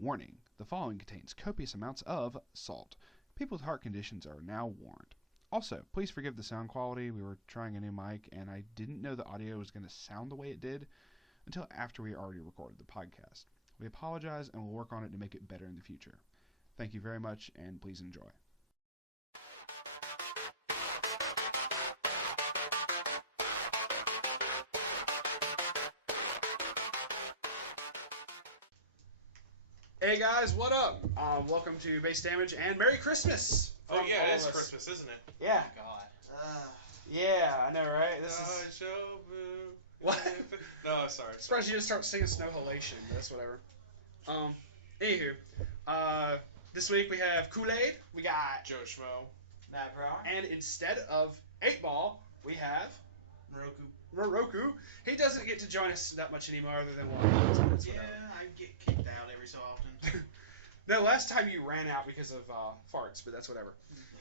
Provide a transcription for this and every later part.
Warning, the following contains copious amounts of salt. People with heart conditions are now warned. Also, please forgive the sound quality. We were trying a new mic, and I didn't know the audio was going to sound the way it did until after we already recorded the podcast. We apologize, and we'll work on it to make it better in the future. Thank you very much, and please enjoy. Hey guys, what up? Welcome to Base Damage and Merry Christmas! Oh yeah, it is Christmas, isn't it? Yeah. Oh, God. Yeah, I know, right? This is... What? No, sorry. Surprised you didn't start singing Snow Halation, but that's whatever. Anywho, this week we have Kool-Aid, we got Joe Schmo. Matt Brown. and instead of 8-Ball, we have Roku. He doesn't get to join us that much anymore other than one. So that's Yeah, whatever. I get kicked out every so often. No, last time you ran out because of farts, but that's whatever.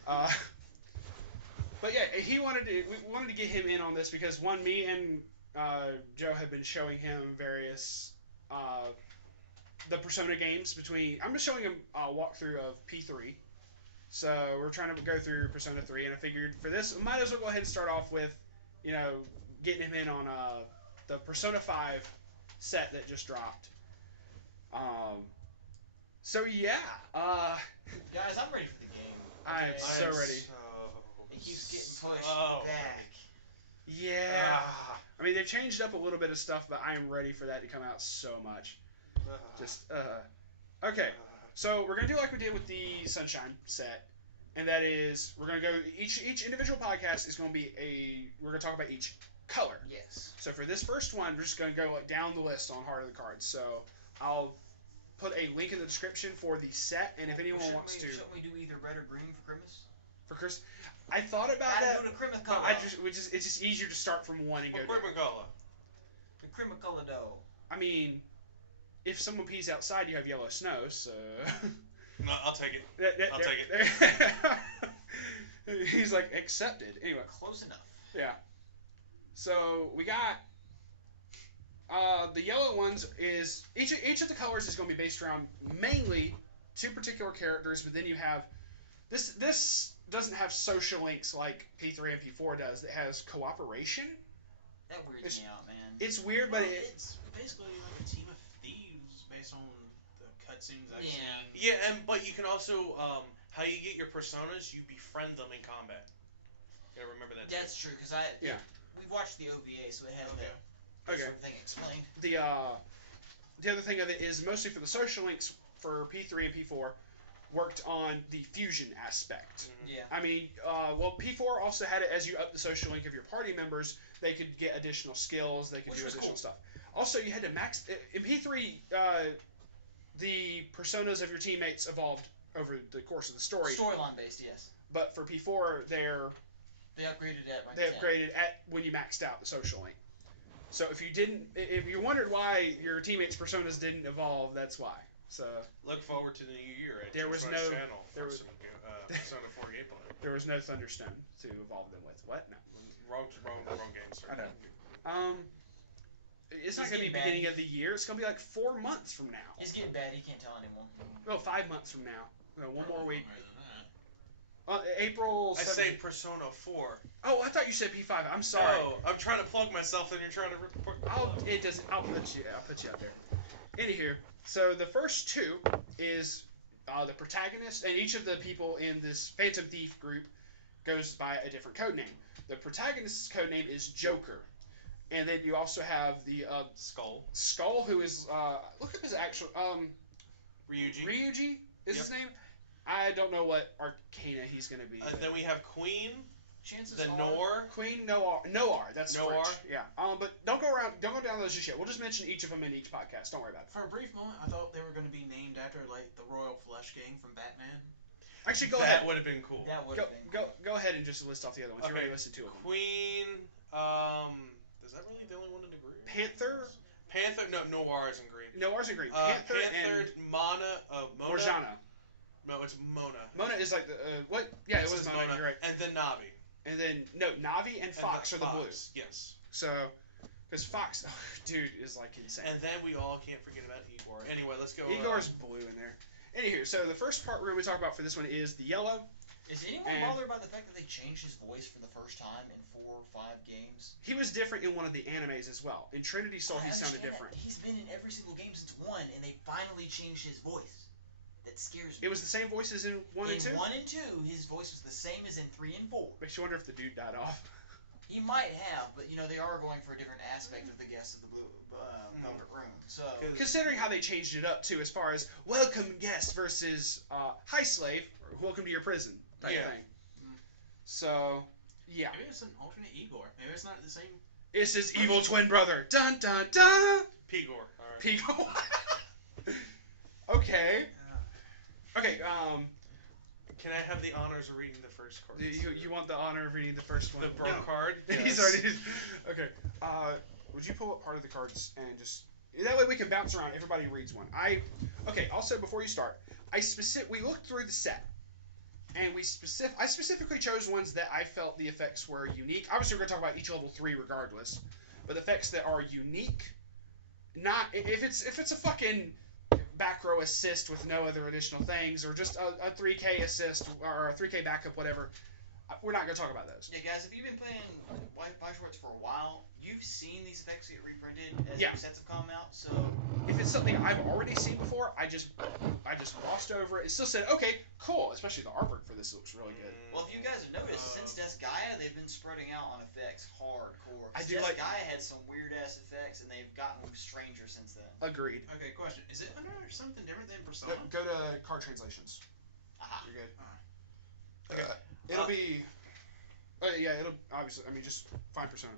But yeah, we wanted to get him in on this because one, me and Joe have been showing him various the Persona games. I'm just showing him a walkthrough of P3. So we're trying to go through Persona 3, and I figured for this, we might as well go ahead and start off with, getting him in on the Persona 5 set that just dropped. So yeah, Guys, I'm ready for the game. I am so ready. It keeps getting pushed back. Yeah. I mean, they've changed up a little bit of stuff, but I am ready for that to come out so much. Okay. So we're gonna do like we did with the Sunshine set, and that is we're gonna go each individual podcast is gonna be we're gonna talk about each color. Yes. So for this first one, we're just gonna go down the list on Heart of the Cards. So I'll put a link in the description for the set, and if anyone wants to. Shouldn't we do either red or green for Christmas? For Chris, I thought about that. Do the Christmas But color. it's just easier to start from one and go down. The Christmas color though. I mean, if someone pees outside, you have yellow snow, so. No, I'll take it. I'll take it. He's like, accepted. Anyway. Close enough. Yeah. So, we got. The yellow ones is. Each of the colors is going to be based around mainly two particular characters, but then you have. This doesn't have social links like P3 and P4 does. It has cooperation. That weirds me out, man. It's weird, but it's basically like a team of thieves based on the cutscenes I've seen. Yeah, but you can also how you get your personas, you befriend them in combat. You gotta remember that. That's true, because we've watched the OVA, so it has that sort of thing explained. The other thing of it is mostly for the social links for P3 and P4 worked on the fusion aspect. Yeah. I mean, P4 also had it as you up the social link of your party members, they could get additional skills, they could do additional stuff. Also, you had to max in P3. The personas of your teammates evolved over the course of the story. Storyline based, yes. But for P4, they upgraded at rank 10. upgraded at when you maxed out the social link. So if you wondered why your teammates' personas didn't evolve, that's why. So look forward to the new year at there was no channel for some Persona 4 gameplay. There was no Thunderstone to evolve them with. What? No. Wrong game. Sorry. I know. It's not going to be beginning of the year. It's going to be like 4 months from now. It's getting bad. He can't tell anyone. Well, 5 months from now. One more week. April 7th. I say Persona 4. Oh, I thought you said P5. I'm sorry. No, I'm trying to plug myself, and you're trying to report. I'll put you out there. Anywho, so the first two is the protagonist, and each of the people in this Phantom Thief group goes by a different code name. The protagonist's code name is Joker, and then you also have the Skull, who is look up his actual Ryuji is his name. I don't know what Arcana he's gonna be. Then we have Queen. Queen Noir. That's Noir. French. Yeah. But don't go down those just yet. We'll just mention each of them in each podcast. Don't worry about it. For a brief moment, I thought they were going to be named after like the Royal Flush Gang from Batman. Actually, go ahead. That would have been cool. Go ahead and just list off the other ones. Okay. You already listed two of them. Queen. Is that really the only one in the group? Panther. No, Noir is in green. Noir's in green. Panther and Mona. Morgana. No, it's Mona. Mona is like the what? Yeah, it was Mona. You're right. And then Navi. And then Navi and Fox are the blues. Yes. So, Because Fox, dude, is like insane. And then we all can't forget about Igor. Anyway, let's go. Igor's blue in there. Anywho, so the first part we're going to talk about for this one is the yellow. Is anyone bothered by the fact that they changed his voice for the first time in 4 or 5 games? He was different in one of the animes as well. In Trinity Soul, he sounded different. He's been in every single game since 1, and they finally changed his voice. That scares me. It was the same voices in 1 and 2? In 1 and 2, his voice was the same as in 3 and 4. Makes you wonder if the dude died off. He might have, but they are going for a different aspect of the guests of the Blue Velvet Room. So considering how they changed it up too, as far as welcome guest versus hi slave, or welcome to your prison type thing. So yeah. Maybe it's an alternate Igor. Maybe it's not the same. It's his evil twin brother. Dun dun dun. Pigor. All right. Pigor. Okay. Okay. Can I have the honors of reading the first card? You want the honor of reading the first one? The bro card? Yes. He's already. Okay. Would you pull up part of the cards and just that way we can bounce around. Everybody reads one. Okay. Also, before you start, we looked through the set, and I specifically chose ones that I felt the effects were unique. Obviously, we're gonna talk about each level 3 regardless, but the effects that are unique. Not if it's a fucking back row assist with no other additional things, or just a 3K assist or a 3K backup, whatever. We're not gonna talk about those. Yeah, guys, if you've been playing Weiss Schwarz for a while, you've seen these effects get reprinted as new sets have come out. So if it's something I've already seen before, I just glossed over it. It still said okay, cool. Especially the artwork for this looks really good. Well, if you guys have noticed, since Death Gaia, they've been spreading out on effects hardcore. I do Death like Gaia had some weird ass effects, and they've gotten stranger since then. Agreed. Okay, question: is it under something different than Persona? Go to card translations. Aha. You're good. Okay. It'll be. Yeah, it'll obviously. I mean, just find Persona.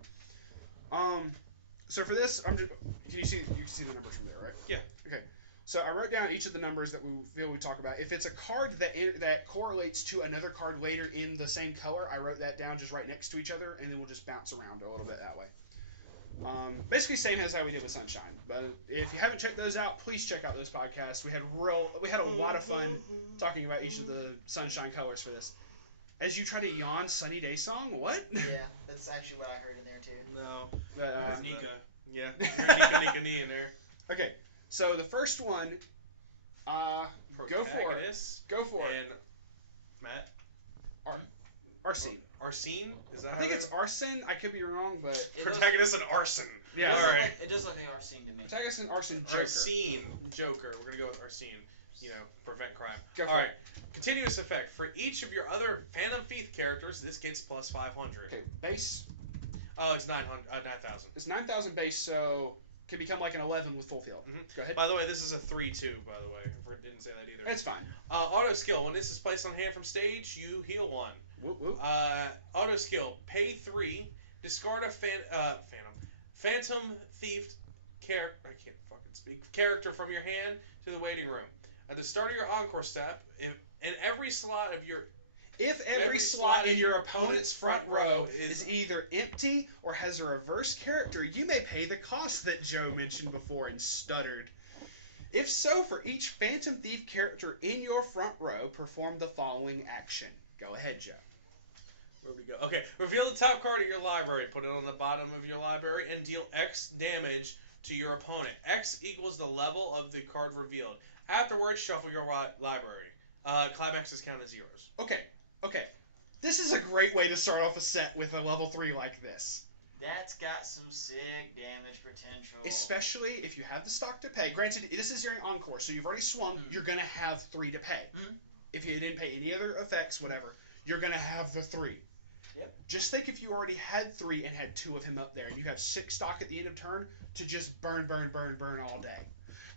So for this, you can see the numbers from there, right? Yeah. Okay. So I wrote down each of the numbers that we feel we talk about. If it's a card that correlates to another card later in the same color, I wrote that down just right next to each other, and then we'll just bounce around a little bit that way. Basically, same as how we did with Sunshine. But if you haven't checked those out, please check out those podcasts. We had a lot of fun talking about each of the Sunshine colors for this. As you try to yawn, Sunny Day Song. What? Yeah, that's actually what I heard in there too. No. Nika. Yeah. Nika in there. Okay, so the first one. Go for it. Go for it. And Matt. Arsene. Arsene? Is that? I think it's Arsene. I could be wrong, but protagonist and arson. Yeah. All right. It does look like Arsene to me. Protagonist and Arsene Joker. Arsene Joker. We're gonna go with Arsene. Prevent crime. Go for All right. it. Continuous effect. For each of your other Phantom Thief characters, this gets plus 500. Okay, base. Oh, it's 9,000. It's 9,000 base, so can become like an 11 with full field. Mm-hmm. Go ahead. By the way, this is a 3/2. By the way, didn't say that either. It's fine. Auto skill. When this is placed on hand from stage, you heal 1. Whoop, whoop. Auto skill. Pay 3. Discard a Phantom Thief character from your hand to the waiting room. At the start of your encore step, in every slot of your If every slot in your opponent's front row is either empty or has a reverse character, you may pay the cost that Joe mentioned before and stuttered. If so, for each Phantom Thief character in your front row, perform the following action. Go ahead, Joe. Where we go? Okay, reveal the top card of your library. Put it on the bottom of your library and deal X damage to your opponent. X equals the level of the card revealed. Afterwards, shuffle your library. Climaxes count as zeros. Okay. This is a great way to start off a set with a level 3 like this. That's got some sick damage potential. Especially if you have the stock to pay. Granted, this is during Encore, so you've already swung. You're going to have 3 to pay. If you didn't pay any other effects, whatever, you're going to have the 3. Yep. Just think if you already had 3 and had 2 of him up there, and you have 6 stock at the end of turn to just burn all day.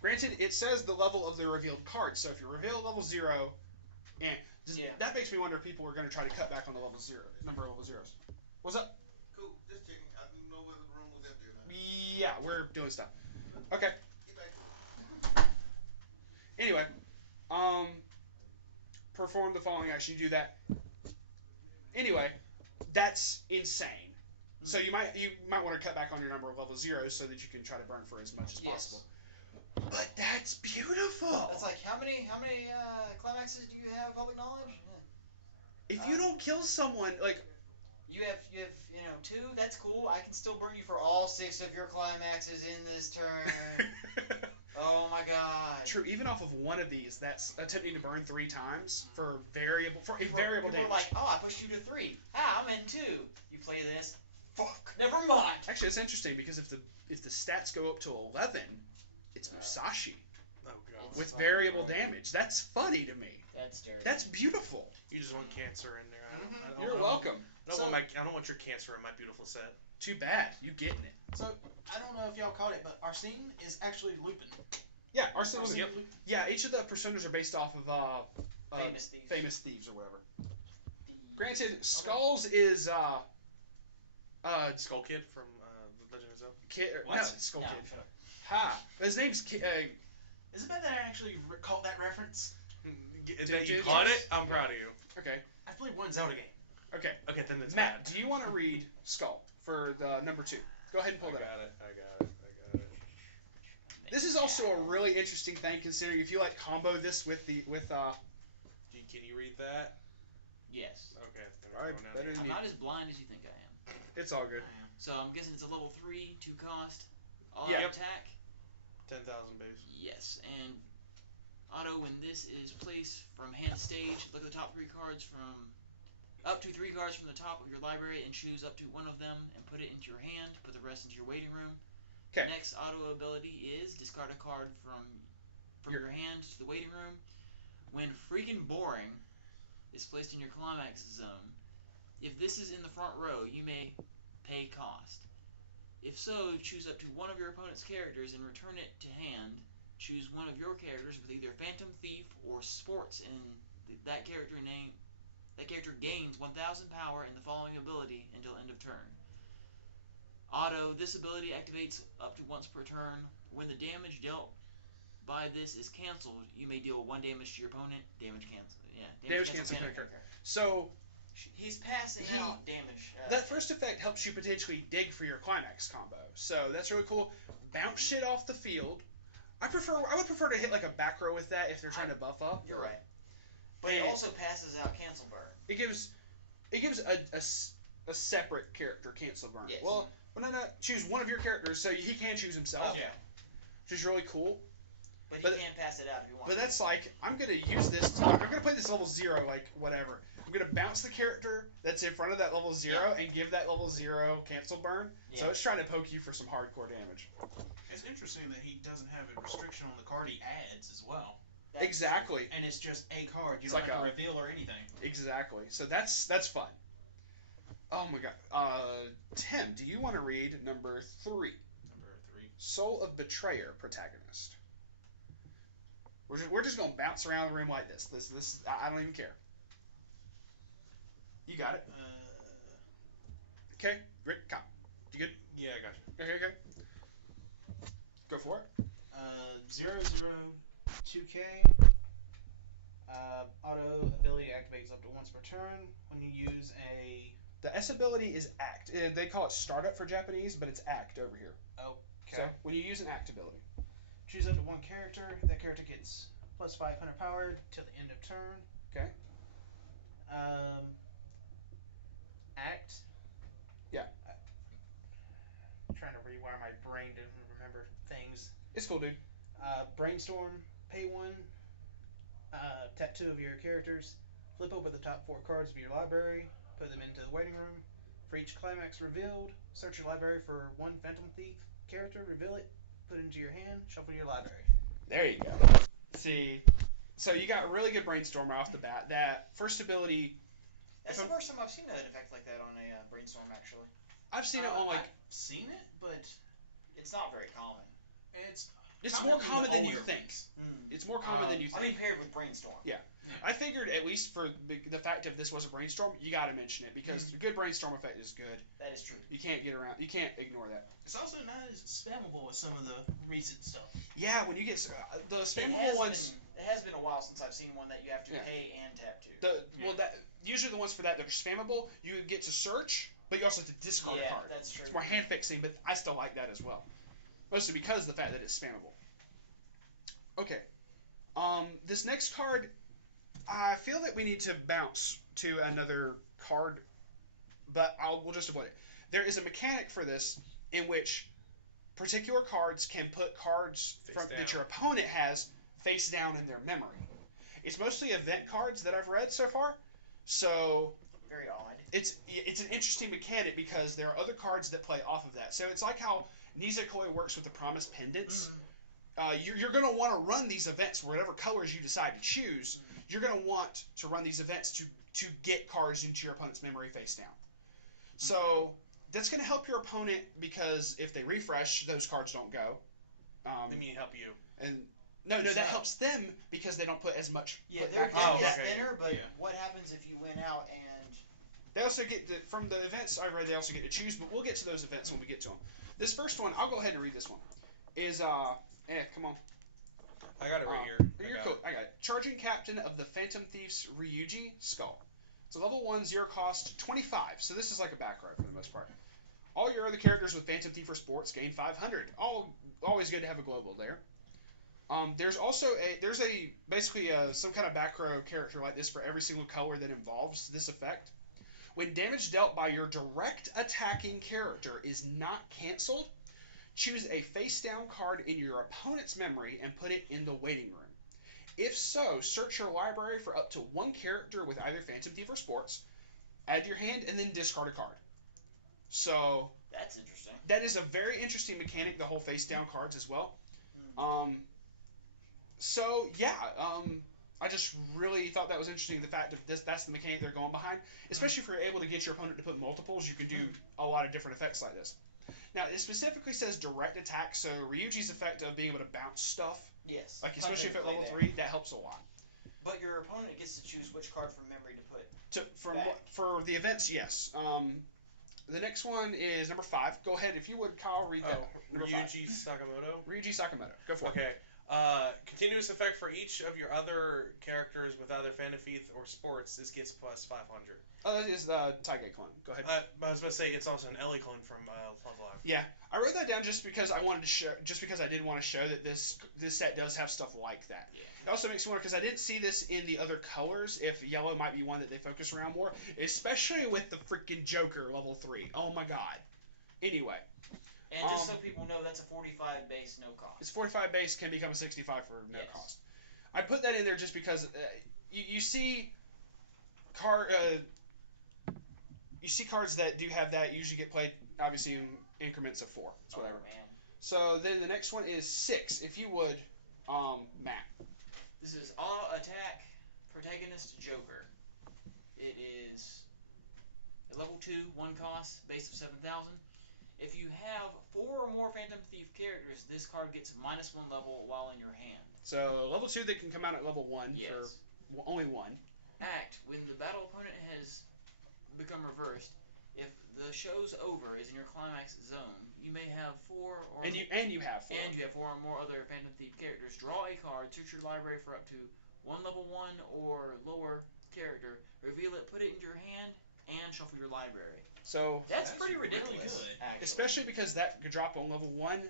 Granted, it says the level of the revealed card, so if you reveal level 0, that makes me wonder if people are going to try to cut back on the level 0, number of level zeros. What's up? Cool, just checking. I didn't know whether the room was empty or not. Yeah, we're doing stuff. Okay. Get back. Anyway, perform the following action. You do that. Anyway, that's insane. So you might want to cut back on your number of level zeros so that you can try to burn for as much as possible. But that's beautiful. That's like how many climaxes do you have? Public knowledge. If you don't kill someone, like You have 2. That's cool. I can still burn you for all 6 of your climaxes in this turn. Oh my god. True. Even off of one of these, that's attempting to burn 3 times for a variable People damage. are like, oh, I pushed you to 3. Ah, I'm in 2. You play this. Fuck. Never mind. Actually, it's interesting because if the stats go up to 11, it's Musashi Oh god. It's with fucking variable right. damage. That's funny to me. That's dirty. That's beautiful. You just want cancer in there. You're welcome. I don't want your cancer in my beautiful set. Too bad. You getting it. So I don't know if y'all caught it, but Arsene is actually Lupin. Yeah, Arsene. Yep. Yeah, each of the personas are based off of Famous Thieves. Thieves or whatever. Granted, Skulls is Skull Kid from The Legend of Zelda. Kid. What? No, it's Skull No, Kid. shut up. Ha. His name's Is it bad that I actually caught that reference? That you Yes. caught it? I'm proud of you. Okay. I played one Zelda game. Okay. Okay, then it's Matt, bad. do you want to read Skull for the number 2? Go ahead and pull that up. I got it. This is also a really interesting thing considering if you like combo this with Can you read that? Yes. Okay, it's gonna Alright, go down better here. than I'm not as blind as you think I am. it's all good. So I'm guessing it's a level 3, 2 cost. All Yeah. out attack. 10,000 base. Yes, and auto when this is placed from hand to stage, look at the top 3 cards from up to 3 cards from the top of your library and choose up to one of them and put it into your hand. Put the rest into your waiting room. 'Kay. Next auto ability is discard a card from your hand to the waiting room. When freaking boring is placed in your climax zone, if this is in the front row, you may pay cost. If so, choose up to one of your opponent's characters and return it to hand. Choose one of your characters with either Phantom Thief or Sports, and that character gains 1,000 power in the following ability until end of turn. Auto, this ability activates up to once per turn. When the damage dealt by this is cancelled, you may deal 1 damage to your opponent. Damage cancel. Yeah. Damage cancel character. So He's passing out damage. that first effect helps you potentially dig for your climax combo. So that's really cool. Bounce shit off the field. I would prefer to hit like a back row with that if they're trying to buff up. You're right. But it And also passes out cancel burn. it gives a separate character cancel burn. Yes. Well, choose one of your characters so he can choose himself. Yeah. Which is really cool. But he But- can pass it out if he wants. But that's like, I'm going to use this, I'm going to play this level 0, like, whatever. I'm going to bounce the character that's in front of that level 0 and give that level 0 cancel burn. So Yeah. it's trying to poke you for some hardcore damage. It's interesting that he doesn't have a restriction on the card he adds as well. That's Exactly. And it's just a card. You It's don't like have to a- reveal or anything. Exactly. So that's fun. Oh my god. Tim, do you want to read number 3? Number 3. Soul of Betrayer protagonist. We're just going to bounce around the room like this. This I don't even care. You got it. Okay. Rick, come. You good? Yeah, I got you. Okay. Go for it. 002K. Auto ability activates up to once per turn when you use a. The S ability is act. They call it startup for Japanese, but it's act over here. Okay. So when you use an act ability. Choose up to one character. That character gets plus 500 power till the end of turn. Okay. Act. Yeah. I'm trying to rewire my brain to remember things. It's cool, dude. Brainstorm. Pay 1. Tap 2 of your characters. Flip over the top 4 cards of your library. Put them into the waiting room. For each climax revealed, search your library for one Phantom Thief character. Reveal it. Put it into your hand. Shuffle your library. There you go. See, so you got really good brainstorm right off the bat. That first ability, the first time I've seen an effect like that on a brainstorm. Actually, I've seen it on like. I've seen it, but it's not very common. it's More common than you older think. ones. It's more common than you I think. mean, paired with brainstorm. Yeah. I figured at least for the fact if this was a brainstorm, you got to mention it because a good brainstorm effect is good. That is true. You can't ignore that. It's also not as spammable as some of the recent stuff. Yeah, when you get the It spammable ones. it has been a while since I've seen one that you have to Yeah. pay and tap to. Usually the ones for that are spammable. You get to search, but you also have to discard a card. That's true. It's more hand fixing, but I still like that as well. Mostly because of the fact that it's spammable. Okay. This next card, I feel that we need to bounce to another card but we'll just avoid it. There is a mechanic for this in which particular cards can put cards that your opponent has face down in their memory. It's mostly event cards that I've read so far, so Very odd. it's an interesting mechanic because there are other cards that play off of that. So it's like how Nizakoi works with the Promised Pendants. You're going to want to run these events, whatever colors you decide to choose. You're going to want to run these events to get cards into your opponent's memory face down. So that's going to help your opponent because if they refresh, those cards don't go. They mean help you. And no, that helps them because they don't put as much. Yeah, put they're back in. thinner, but what happens if you went out and... They also get, from the events I read, they also get to choose, but we'll get to those events when we get to them. This first one, I'll go ahead and read this one, is, come on. I got it right here. You're cool. I got it. Charging Captain of the Phantom Thieves Ryuji Skull. It's a level 1, 0 cost, 25, so this is like a back row for the most part. All your other characters with Phantom Thief or Sports gain 500. Always good to have a global there. There's also basically some kind of back row character like this for every single color that involves this effect. When damage dealt by your direct attacking character is not cancelled, choose a face down card in your opponent's memory and put it in the waiting room. If so, search your library for up to one character with either Phantom Thief or Sports, add to your hand, and then discard a card. So That's interesting. that is a very interesting mechanic, the whole face down cards as well. I just really thought that was interesting, the fact that that's the mechanic they're going behind. Especially if you're able to get your opponent to put multiples, you can do a lot of different effects like this. Now, it specifically says direct attack, so Ryuji's effect of being able to bounce stuff, Yes. like especially if at level there. 3, that helps a lot. But your opponent gets to choose which card from memory to put. For the events, yes. The next one is number 5. Go ahead, if you would, Kyle, read that. Number 5. Ryuji Sakamoto. Ryuji Sakamoto. Go for it. Okay. Continuous effect for each of your other characters with either Phantom Thief or Sports. This gets plus 500. Oh, that is the Taige clone. Go ahead. I was about to say it's also an Ellie clone from Alfonso Live. Yeah, I wrote that down just because I wanted to show, just because I did want to show that this set does have stuff like that. Yeah. It also makes me wonder because I didn't see this in the other colors. If yellow might be one that they focus around more, especially with the freaking Joker level 3. Oh my god. Anyway. And just so people know, that's a 45 base, no cost. It's 45 base, can become a 65 for no Yes. cost. I put that in there just because you see you see cards that do have that usually get played obviously in increments of 4. It's whatever. Oh, man. So then the next one is 6. If you would, Matt. This is All Attack Protagonist Joker. It is a level 2, 1 cost, base of 7,000. If you have 4 or more Phantom Thief characters, this card gets -1 level while in your hand. So level 2 that can come out at level 1 Yes. for only 1. Act when the battle opponent has become reversed. If the show's over is in your climax zone, you may have 4 or And you have 4. and you have 4 or more other Phantom Thief characters. Draw a card, search your library for up to 1 level 1 or lower character, reveal it, put it into your hand, and shuffle your library. So That's pretty ridiculous. really good. Actually. especially because that could drop on level 1.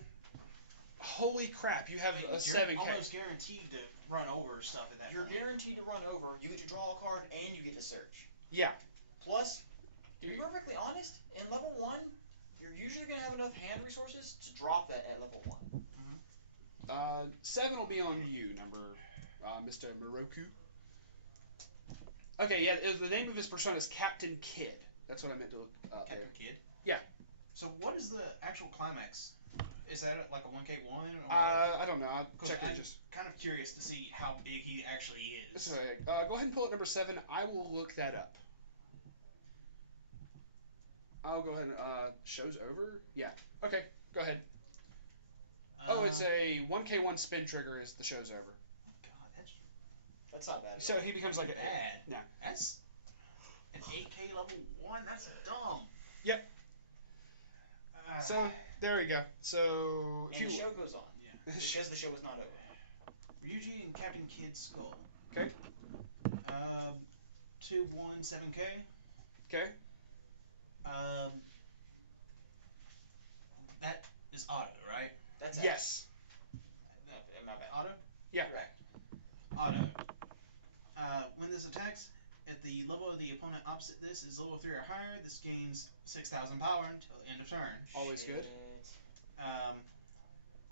Holy crap! You have a You're 7K. almost guaranteed to run over stuff at that You're point. guaranteed to run over. You get to draw a card and you get to search. Yeah. Plus, to be perfectly honest, in level 1, you're usually going to have enough hand resources to drop that at level 1. 7 will be on you, Mr. Moroku. Okay, yeah. The name of his persona is Captain Kidd. That's what I meant to look up Captain there. Kidd? Yeah. So what is the actual climax? Is that like a 1K1? Or I don't know. I'll 'cause check it. I'm just. kind of curious to see how big he actually is. It's okay. Go ahead and pull up number 7. I will look that up. I'll go ahead and show's over. Yeah. Okay. Go ahead. It's a 1K1 spin trigger. Is the show's over. God, That's not bad. At So all. he becomes like a. bad. Yeah. That's an 8K level 1. That's dumb. Yep. So there we go. So And the show goes on. Yeah. Because the show is not over. Ryuji and Captain Kidd Skull. Okay. 2, 1, 7K. Okay. That is auto, right? That's Yes. No, my bad. Auto? Yeah. Correct. Auto. When this attacks, at the level of the opponent opposite this is level 3 or higher, this gains 6,000 power until end of turn. Always good.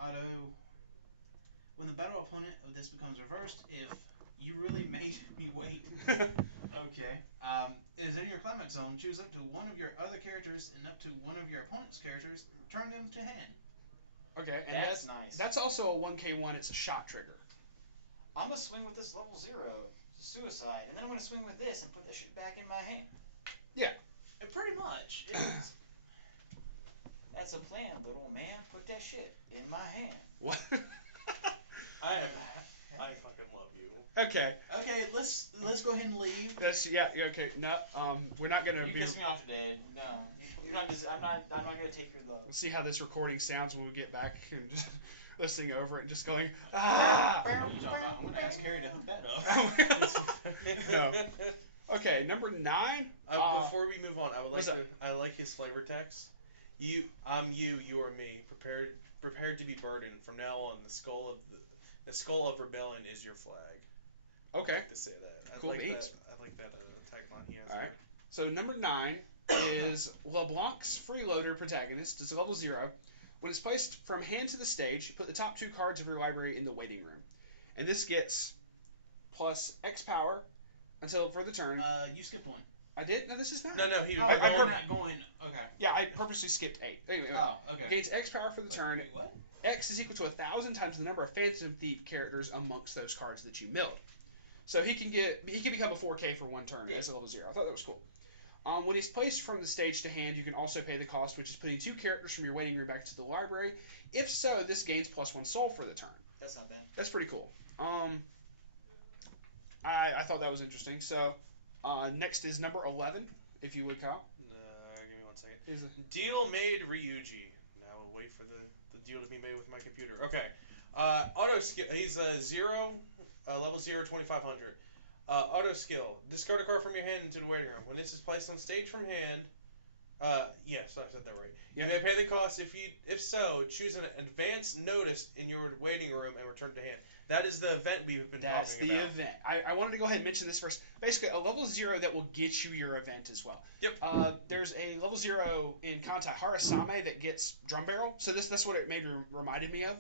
Auto. When the battle opponent of this becomes reversed, if you really made me wait. Okay. Is in your climax zone, choose up to one of your other characters and up to one of your opponent's characters, turn them to hand. Okay, and That's nice. That's also a 1K1. It's a shot trigger. I'm gonna swing with this level 0, suicide, and then I'm gonna swing with this and put this shit back in my hand. Pretty much. That's a plan, little man. Put that shit in my hand. What? I fucking love you. Okay. Okay, let's go ahead and leave. That's okay. No, we're not gonna You be. piss me off today. No, you're not. I'm not gonna take your love. We'll see how this recording sounds when we get back and just listening over it and just going ah. What are you talking about? I'm gonna ask Harry to hook that up. No. Okay, number 9. Before we move on, I like his flavor text. I'm you are me. Prepared to be burdened. From now on, the skull of rebellion is your flag. Okay. I like to say that. Cool beans. I like that tagline he has. All right. So number 9 is LeBlanc's freeloader protagonist. It's level 0. When it's placed from hand to the stage, put the top 2 cards of your library in the waiting room, and this gets plus X power until for the turn. You skipped one. I did? No, this is 9. No, he. Oh, I'm not going. Okay. Yeah, I purposely skipped 8. Anyway, Oh, okay. gains X power for the turn. Wait, what? X is equal to 1,000 times the number of Phantom Thief characters amongst those cards that you milled. So he can become a 4K for 1 turn as a level 0. I thought that was cool. When he's placed from the stage to hand, you can also pay the cost, which is putting 2 characters from your waiting room back to the library. If so, this gains plus 1 soul for the turn. That's not bad. That's pretty cool. I thought that was interesting. So next is number 11, if you would, Kyle. Give me 1 second. Deal made Ryuji. Now we'll wait for the deal to be made with my computer. Okay. Auto skill. He's a 0, level 0, 2,500. Auto skill. Discard a card from your hand into the waiting room. When this is placed on stage from hand. Yes, I said that right. Yep. You may pay the cost. If so, choose an advance notice in your waiting room and return it to hand. That is the event we've been That's talking the about. event. I wanted to go ahead and mention this first. Basically, a level 0 that will get you your event as well. Yep. There's a level 0 in Kantai Harasame that gets Drum Barrel. So that's what it reminded me of.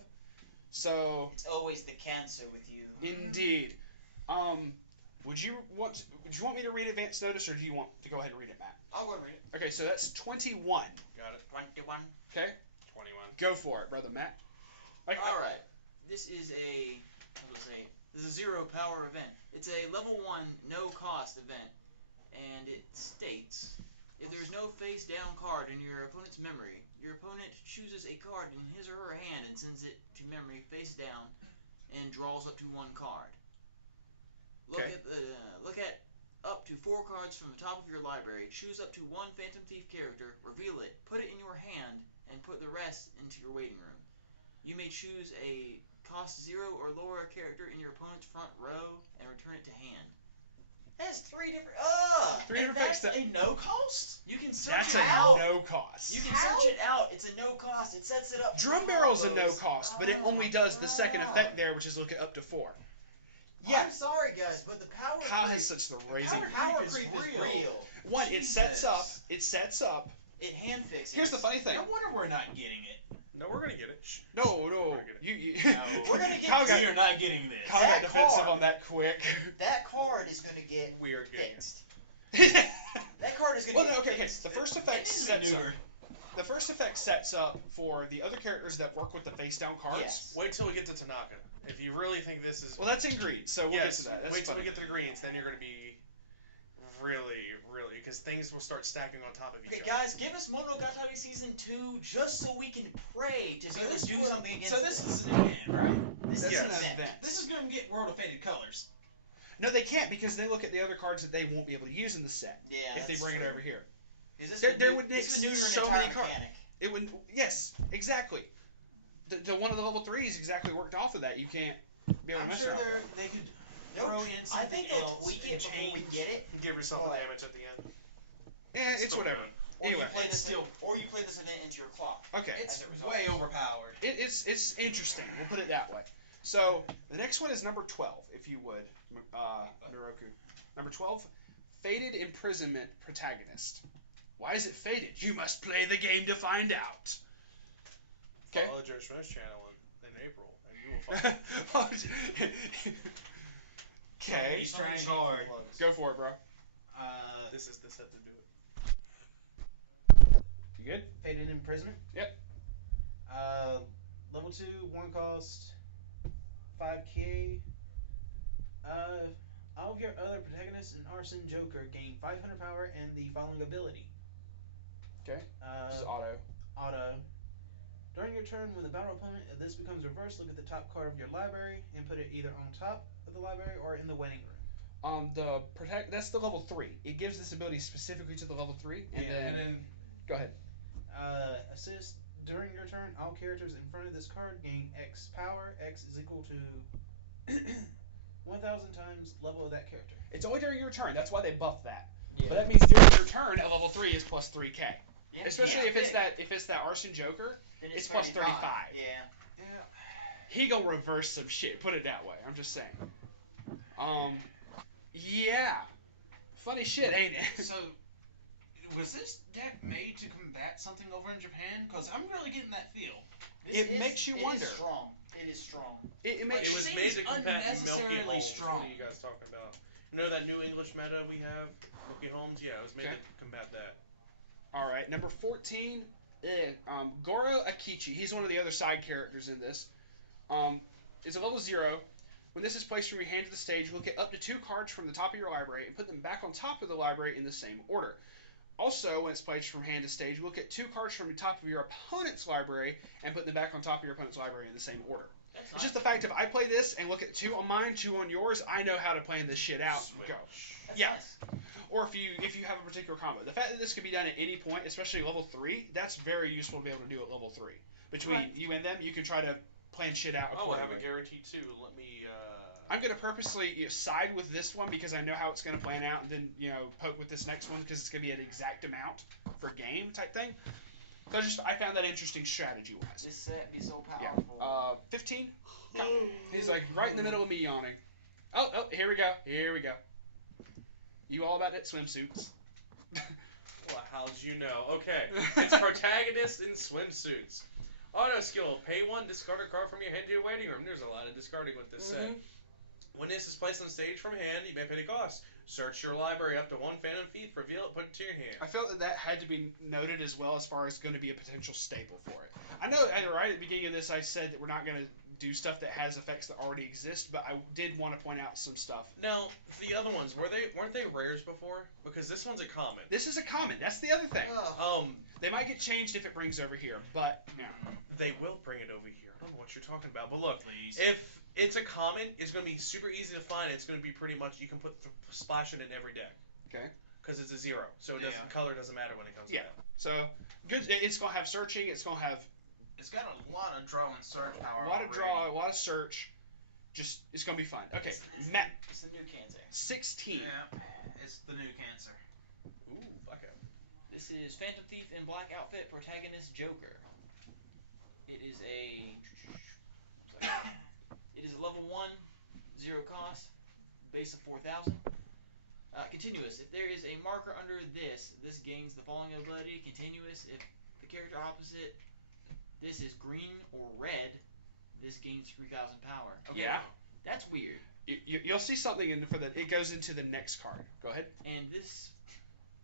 So. It's always the cancer with you. Indeed. Would you want me to read advance notice, or do you want to go ahead and read it, Matt? I'll go and read it. Okay, so that's 21. Got it. 21. Okay. 21. Go for it, brother Matt. All right. This is a 0 power event. It's a level 1 no cost event, and it states if there is no face down card in your opponent's memory, your opponent chooses a card in his or her hand and sends it to memory face down, and draws up to 1 card. Look at up to 4 cards from the top of your library. Choose up to 1 Phantom Thief character, reveal it, put it in your hand, and put the rest into your waiting room. You may choose a cost 0 or lower character in your opponent's front row and return it to hand. That's 3 different. 3 different effects. That's a no cost. You can search That's it out. a no cost. You can search it out. It's a no cost. It sets it up. Drum Barrel's a no cost, but it only does the second effect there, which is look at up to 4. Yeah. I'm sorry, guys, but the power. Kyle has such the raising. Power creep is real. One, it sets up. It hand fixes. Here's the funny thing. No wonder we're not getting it. No, we're gonna get it. Shh. No. We're gonna get it. You. We're gonna get Kyle got, We are not getting this. Kyle got That defensive card. on that quick. That card is gonna get We are getting it. fixed. That card is gonna Well, get no, okay. fixed. The first effect This is sets up. neutered. The first effect sets up for the other characters that work with the face down cards. Yes. Wait till we get to Tanaka. If you really think this is. Well, that's in greed, so we'll yes, get to that. That's wait till funny. we get to the greens, then you're gonna be really, because things will start stacking on top of each Okay, other. guys, give us Monogatari Season 2 just so we can pray to be able to do something against So this is an event, right? This That's is an an event. This is going to get World of Faded Colors. No, they can't because they look at the other cards that they won't be able to use in the set Yeah, if they that's bring true. it over here. Is this There the would this make would neuter an so entire many cards. mechanic. It would. Yes, exactly. The one of the level 3s exactly worked off of that. You can't be able to I'm mess sure around. they could Nope. throw in I something think they'll else tweak and it before we change. get it. Give yourself Oh, the yeah. damage at the end. It's Still whatever. good. Or Anyway, you play it's this still- or you play this event into your clock. Okay. It's As a result. way overpowered. It's interesting. We'll put it that way. So the next one is number 12, if you would, Miroku. Number 12, Fated Imprisonment protagonist. Why is it fated? You must play the game to find out. Okay. Follow Joe Schmo's channel in April, and you will find Okay. He's trying hard. Go for it, bro. This is the set to do it. You good? Fated Imprisonment. Yep. Level 2, 1 cost, 5k. All of your other protagonists and Arson Joker gain 500 power and the following ability. Okay. This is auto. Auto. During your turn, when the battle opponent, this becomes reversed, look at the top card of your library and put it either on top of the library or in the waiting room. That's the level 3. It gives this ability specifically to the level 3, and then go ahead. Assist. During your turn, all characters in front of this card gain X power. X is equal to 1,000 times level of that character. It's only during your turn. That's why they buffed that. Yeah. But that means during your turn at level 3 is plus 3k. Yeah, Especially yeah, if it's that Arson Joker, then it's plus 35. Yeah. He gonna reverse some shit. Put it that way. I'm just saying. Yeah. Funny shit, ain't it? So, was this deck made to combat something over in Japan? Because I'm really getting that feel. Makes you wonder. It is strong. It is strong. It makes It was seems made to combat Milky unnecessarily Holmes. strong. What are you guys talking about? You know that new English meta we have, Milky Holmes? Yeah, it was made Okay. to combat that. All right, number 14, Goro Akichi. He's one of the other side characters in this. Is a level 0. When this is placed from your hand to the stage, look at up to 2 cards from the top of your library and put them back on top of the library in the same order. Also, when it's placed from hand to stage, look at 2 cards from the top of your opponent's library and put them back on top of your opponent's library in the same order. That's It's just the fact if I play this and look at 2 on mine, 2 on yours, I know how to plan this shit out. Switch. Go. That's Yeah. nice. Or if you have a particular combo. The fact that this could be done at any point, especially level 3, that's very useful to be able to do at level 3. Between Right. you and them, you can try to plan shit out Oh, I have a accordingly. guarantee too. Let me. I'm going to purposely side with this one because I know how it's going to plan out, and then poke with this next one because it's going to be an exact amount for game type thing. So I found that interesting strategy wise. This set is so Yeah. powerful. 15. He's like right in the middle of me yawning. Oh, here we go. Here we go. You all about that swimsuits? Well, how'd you know? Okay, it's protagonists in swimsuits. Auto skill: pay 1, discard a card from your hand to your waiting room. There's a lot of discarding with this set. When this is placed on stage from hand, you may pay the cost. Search your library up to 1 Phantom Thief, reveal it, put it to your hand. I felt that had to be noted as well as far as going to be a potential staple for it. I know right at the beginning of this I said that we're not going to do stuff that has effects that already exist, but I did want to point out some stuff. Now, the other ones, weren't they rares before? Because this one's a common. This is a common. That's the other thing. They might get changed if it brings over here, but yeah. They will bring it over here. I don't know what you're talking about, but look, Please. if it's a common, it's going to be super easy to find. It's going to be pretty much, you can splash it in every deck. Okay. Because it's a 0, so color doesn't matter when it comes to that. So good. It's gonna have searching. It's gonna have It's got a lot of draw and search power. a lot of already. draw, a lot of search. Just it's gonna be fun. Okay, It's Matt. It's the new cancer. 16. Yeah, it's the new cancer. Ooh, blackout. This is Phantom Thief in black outfit, protagonist Joker. It is a level 1, 0 cost, base of 4,000. Continuous. If there is a marker under this gains the following ability. Continuous. If the character opposite this is green or red, this gains 3,000 power. Okay, Yeah. that's weird. You'll see something for that. It goes into the next card. Go ahead. And this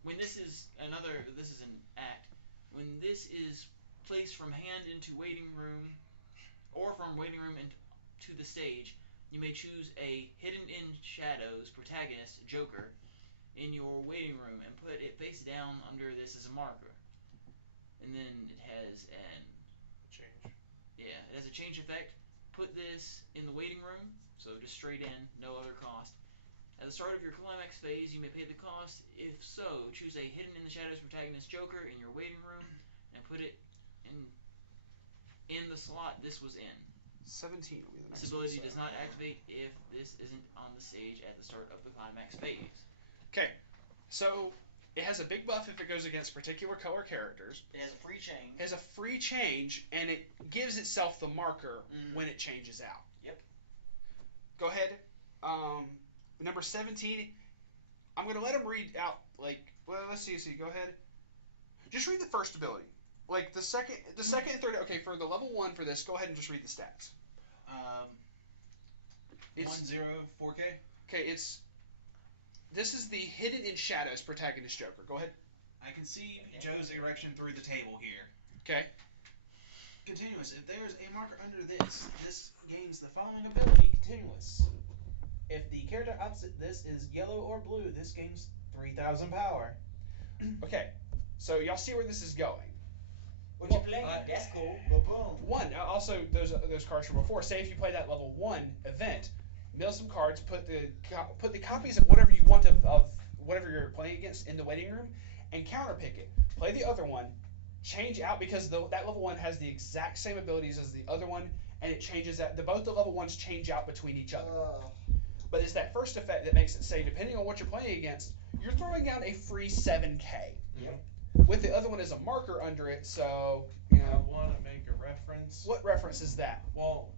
is an act. When this is placed from hand into waiting room, or from waiting room into the stage, you may choose a hidden in shadows protagonist, Joker, in your waiting room and put it face down under this as a marker. And then it has a change effect. Put this in the waiting room, so just straight in, no other cost. At the start of your climax phase, you may pay the cost. If so, choose a hidden in the shadows protagonist Joker in your waiting room and put it in the slot this was in. 17 will be the next This ability one, does not activate if this isn't on the stage at the start of the climax phase. Okay, so it has a big buff if it goes against particular color characters. It has a free change. It has a free change, and it gives itself the marker when it changes out. Yep. Go ahead. Number 17. I'm gonna let him read out. Well, let's see. Go ahead. Just read the first ability. The second and third. Okay, for the level 1 for this, go ahead and just read the stats. It's 4K. Okay, this is the Hidden in Shadows protagonist Joker. Go ahead. I can see Joe's erection through the table here. Okay. Continuous. If there's a marker under this gains the following ability. Continuous. If the character opposite this is yellow or blue, this gains 3,000 power. Okay, so y'all see where this is going. What you playing? That's cool. But boom. One, also those cards from before. Say if you play that level 1 event, mill some cards, put the copies of whatever you want of whatever you're playing against in the waiting room, and counterpick it. Play the other one, change out because that level 1 has the exact same abilities as the other one, and it changes that. Both the level 1s change out between each other. But it's that first effect that makes it say, depending on what you're playing against, you're throwing down a free 7K. Yep. With the other one as a marker under it, so I want to make a reference. What reference is that? Well,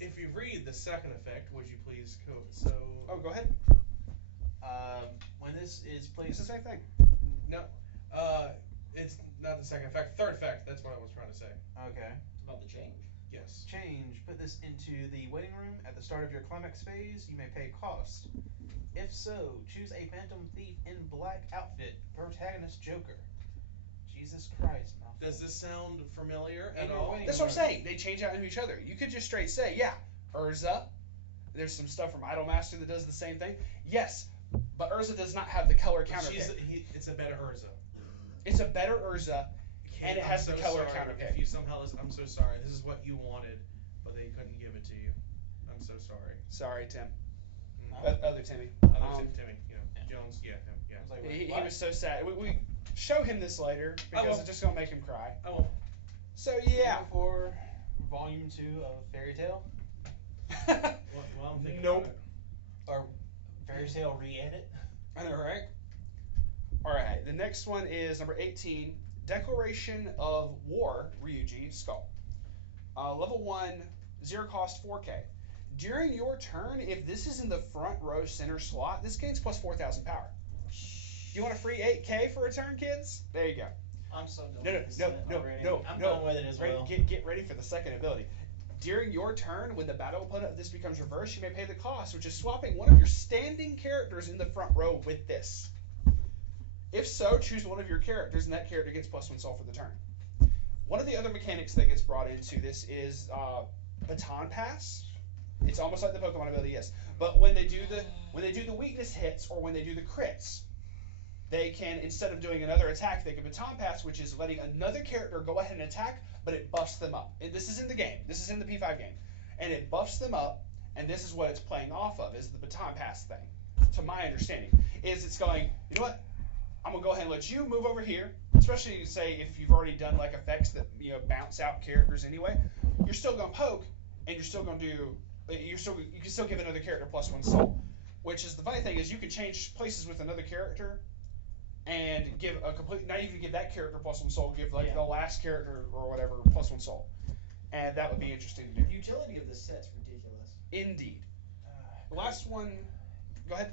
if you read the second effect, would you please go? So. Oh, go ahead. When this is placed. It's the same thing. No. It's not the second effect. Third effect. That's what I was trying to say. Okay. About the change. Yes. Change. Put this into the waiting room. At the start of your climax phase, you may pay cost. If so, choose a Phantom Thief in black outfit, protagonist Joker. Jesus Christ, man. Does this sound familiar In at your all? waiting That's what I'm saying. They change out into each other. You could just straight say, yeah, Urza. There's some stuff from Idolmaster that does the same thing. Yes, but Urza does not have the color counter pick. It's a better Urza. It's a better Urza, and it has the color sorry counter pick. If you somehow listen, I'm so sorry. This is what you wanted, but they couldn't give it to you. I'm so sorry. Sorry, Tim. Mm. Other Timmy. Timmy, Jones, yeah, him, yeah. I was like, He what? was so sad. We show him this later because it's just gonna make him cry. I won't. So yeah. For Volume 2 of Fairy Tale. Well, I'm thinking Nope. about Or Fairy Tale re-edit. I know, right? Alright, the next one is number 18, Declaration of War, Ryuji Skull. Level 1, 0 cost 4K. During your turn, if this is in the front row center slot, this gains plus 4,000 power. Do you want a free 8K for a turn, kids? There you go. I'm so done. No, with this no, set no, already. no, I'm no. done with it as well. Get ready for the second ability. During your turn, when the battle opponent of this becomes reversed, you may pay the cost, which is swapping one of your standing characters in the front row with this. If so, choose one of your characters, and that character gets +1 soul for the turn. One of the other mechanics that gets brought into this is Baton Pass. It's almost like the Pokemon ability, yes. But when they do the weakness hits or when they do the crits, they can, instead of doing another attack, they can Baton Pass, which is letting another character go ahead and attack, but it buffs them up. This is in the game. This is in the P5 game. And it buffs them up, and this is what it's playing off of, is the Baton Pass thing. To my understanding, is it's going, you know what? I'm going to go ahead and let you move over here, especially, say, if you've already done, like, effects that, bounce out characters anyway. You're still going to poke, and you're still going to do... You can still give another character +1 soul, which is the funny thing is you can change places with another character and give a complete, not even give that character +1 soul, give like the last character or whatever +1 soul, and that would be interesting to do. The utility of this set's ridiculous. Indeed. The last one, go ahead.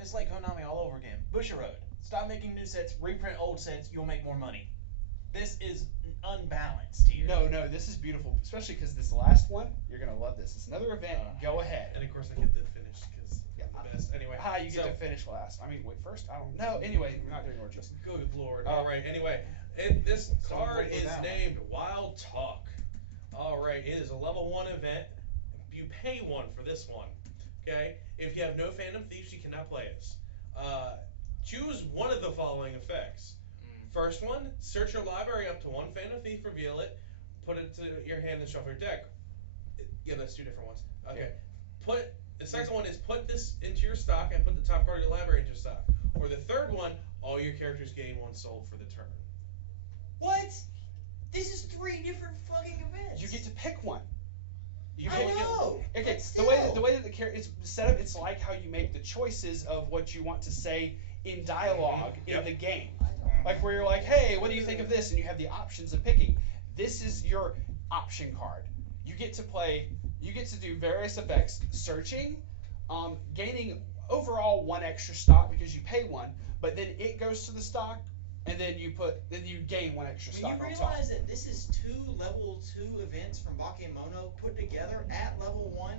It's like Konami all over again. Bushiroad. Stop making new sets, reprint old sets, you'll make more money. This is unbalanced here. No, this is beautiful, especially because this last one, you're gonna love this. It's another event. Go ahead. And of course, I get the finish because the best. Anyway. You get to finish last. I mean, wait, first? I don't know. Anyway, we're not doing orgies. Good lord. All right. Anyway, this card is named Wild Talk. All right. It is a level 1 event. You pay 1 for this one. Okay. If you have no Phantom Thieves, you cannot play this. Choose one of the following effects. First one, search your library up to 1 Phantom Thief, reveal it, put it to your hand and shuffle your deck. Yeah, that's 2 different ones. Okay. The second one is put this into your stock and put the top card of your library into your stock. Or the third one, all your characters gain 1 soul for the turn. What? This is 3 different fucking events. You get to pick one. I know. Okay, but the way that the character is set up, it's like how you make the choices of what you want to say in dialogue in the game. Like where you're like, hey, what do you think of this? And you have the options of picking. This is your option card. You get to do various effects, searching, gaining overall 1 extra stock because you pay 1, but then it goes to the stock, and then you gain 1 extra When stock you on top. realize that this is 2 level 2 events from Bakemono put together at level 1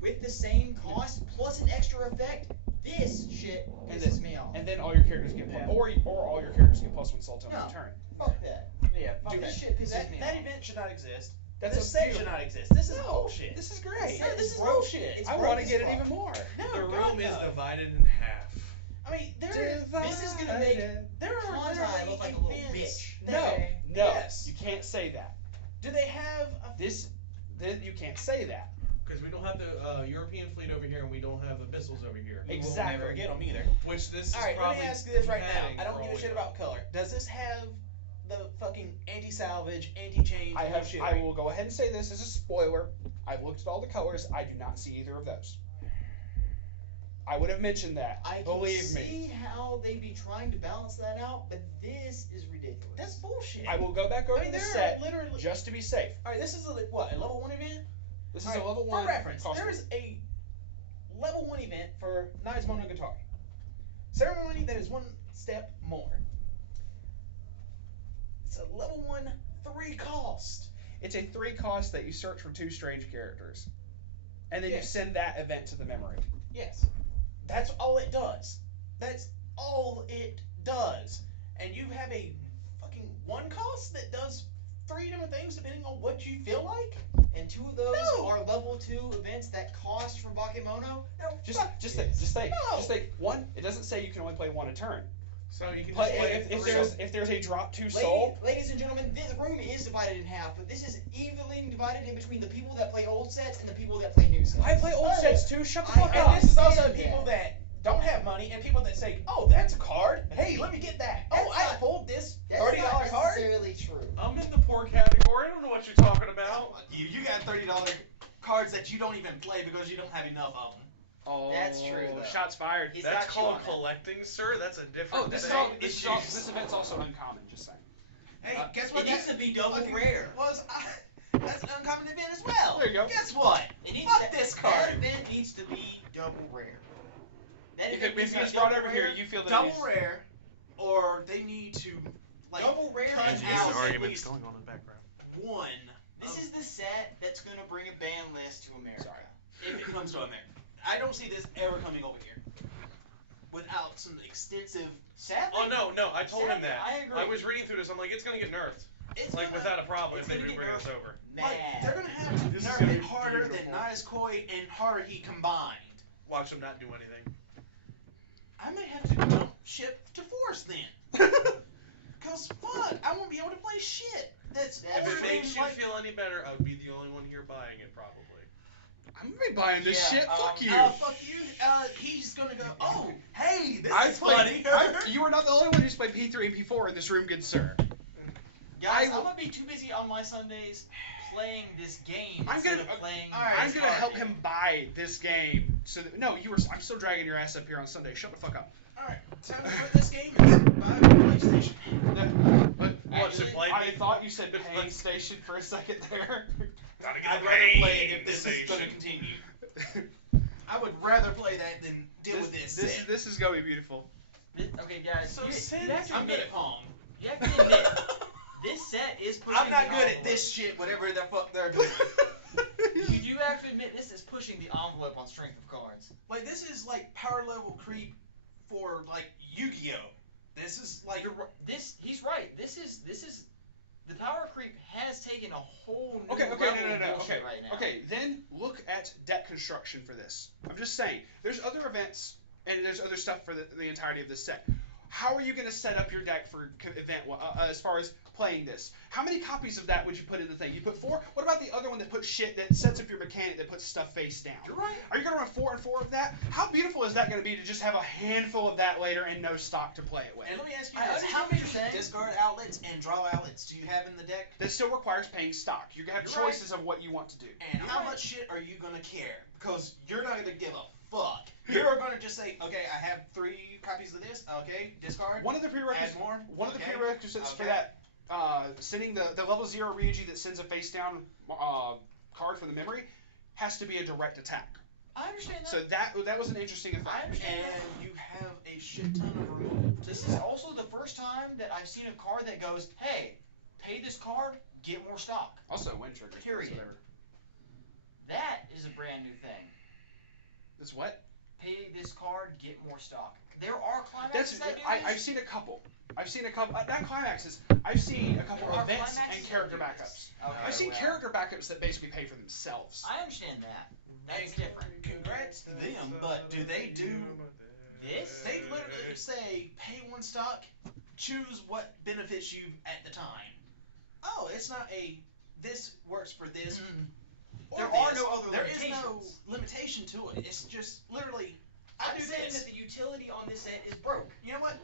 with the same cost plus an extra effect, this shit pisses me off. And then all your characters get or all your characters get +1 salt on No. the turn. Fuck that. Yeah, fuck Dude, that. this shit pisses me That off. event should not exist. That's This a set beautiful- should not exist. This is No, bullshit. This is great. No, this is broke. bullshit. It's I broke want to as get it fuck. even more. No, The God, room is no. divided in half. I mean, This is gonna make there are Quantai literally look like a little events bitch. that- No, Yes. you can't say that. Do they have a You can't say that. Because we don't have the European fleet over here, and we don't have abyssals over here. We will Exactly. never get them either. Which this is All right, let probably me ask you this right now. padding I don't for give all a shit we know. about color. Does this have the fucking anti-salvage, anti-change bullshit? I will go ahead and say this as a spoiler. I've looked at all the colors. I do not see either of those. I would have mentioned that. I can Believe see me. how they'd be trying to balance that out, but this is ridiculous. That's bullshit. I will go back over I mean, the there set are literally. just to be safe. All right, this is a level 1 event. This is All a right, level for 1. reference, costume. there is a level 1 event for Knives Monogatari. Ceremony that is 1 step more. It's a level 1 3 cost. It's a 3 cost that you search for 2 strange characters, and then you Yes. send that event to the memory. Yes. That's all it does. That's all it does. And you have a fucking 1 cost that does 3 different things depending on what you feel like? And 2 of those No. are level 2 events that cost for Bakemono. No, Just fuck think. this. Just think. No. Just think. 1. It doesn't say you can only play 1 a turn. So you can But just play if there's a drop 2 soul, Ladies and gentlemen, this room is divided in half, but this is evenly divided in between the people that play old sets and the people that play new sets. I play old Oh. sets too. Shut the I fuck up. And this is also understand people that. that don't have money and people that say, oh, that's a card. Hey, let me get that. That's Oh, I not- pulled this That's $30 not card. necessarily true. I'm in the poor category. I don't know what you're talking about. You got $30 cards that you don't even play because you don't have enough of them. Oh, That's true, though. Shots fired. He's That's got you called on that. collecting, sir. That's a different Oh, this thing. is all. This is all. Issues. This event's also uncommon. Just saying. Hey, guess what? It needs to be double fucking rare. that's an uncommon event as well. There you go. Guess what? It needs Fuck to, this That card. event needs to be double rare. That If event it needs to gets be brought double over here, rare. you feel that Double it's- rare, or they need to like Double rare cut is out this, at arguments least going on in the background. one. this is the set that's going to bring a ban list to America. Sorry. If it comes to America. I don't see this ever coming over here without some extensive. Sadly, Oh no! I told him sadly, that. I agree. I was reading through this. I'm like, it's gonna get nerfed. It's Like gonna, without a problem if it's they gonna do get bring this nerfed. over. like, Mad. they're gonna have to This is nerf gonna it be harder than beautiful. Nice and Haruhi combined. Watch them not do anything. I may have to jump ship to Force then. Cause fuck, I won't be able to play shit. That's If If older it makes than, you like, feel any better, I would be the only one here buying it probably. I'm gonna be buying this Yeah, shit. Fuck you. Fuck you. He's gonna go. Oh, hey, this I is funny. You are not the only one who's played P3 and P4 in this room, good sir. Guys, I will- I'm going to be too busy on my Sundays playing this game I'm instead gonna- of playing alright, I'm this gonna card help game. him buy this game. So that, no, I'm still dragging your ass up here on Sunday. Shut the fuck up. Alright, time to put this game in. Buy a PlayStation. But What's it actually, played? I thought you said paying station for a second there. Gotta get I'd the rather pain play it if this is gonna station. continue. I would rather play that than deal with this. This is gonna be beautiful. Okay, guys, So you since have to I'm good admit, at Pong. you have to admit, this set is pushing I'm not the good at envelope. this shit, whatever the fuck they're doing. You do have to admit, this is pushing the envelope on strength of cards. Like, this is like power level creep for like Yu-Gi-Oh! This is like He's right. This is the power creep has taken a whole new Okay, level no. of bullshit right now. Okay, then look at deck construction for this. I'm just saying, there's other events and there's other stuff for the entirety of this set. How are you going to set up your deck for event as far as playing this? How many copies of that would you put in the thing? You put 4? What about the other one that puts shit, that sets up your mechanic that puts stuff face down? You're right. Are you going to run 4 and 4 of that? How beautiful is that going to be to just have a handful of that later and no stock to play it with? And let me ask you I this: understand how what many you're saying. discard outlets and draw outlets do you have in the deck? That still requires paying stock. You're going to have You're right. choices of what you want to do. And You're how right. much shit are you gonna care? Because you're not gonna give a fuck. You're gonna just say, okay, I have 3 copies of this. Okay, discard. One of the prerequisites, Add more. one of the Okay. prerequisites for Okay. that, sending the level 0 Ryuji that sends a face down card from the memory has to be a direct attack. I understand that. So that was an interesting effect. I understand that. And you have a shit ton of removal. This is also the first time that I've seen a card that goes, hey, pay this card, get more stock. Also, wind triggers. Period. Whatever. That is a brand new thing. This what? Pay this card, get more stock. There are climaxes that do this. I've seen a couple. Not climaxes. I've seen a couple There are events and climaxes character that do backups. this. Okay, I've seen well, character backups that basically pay for themselves. I understand that. That's And different. Congrats to them, but do they do? This? They literally say, pay one stock, choose what benefits you at the time. Oh, it's not a this works for this. Or There this. are no other There is no limitations. limitation to it. It's just literally, I I'm do saying this. that the utility on this set is broke. You know what?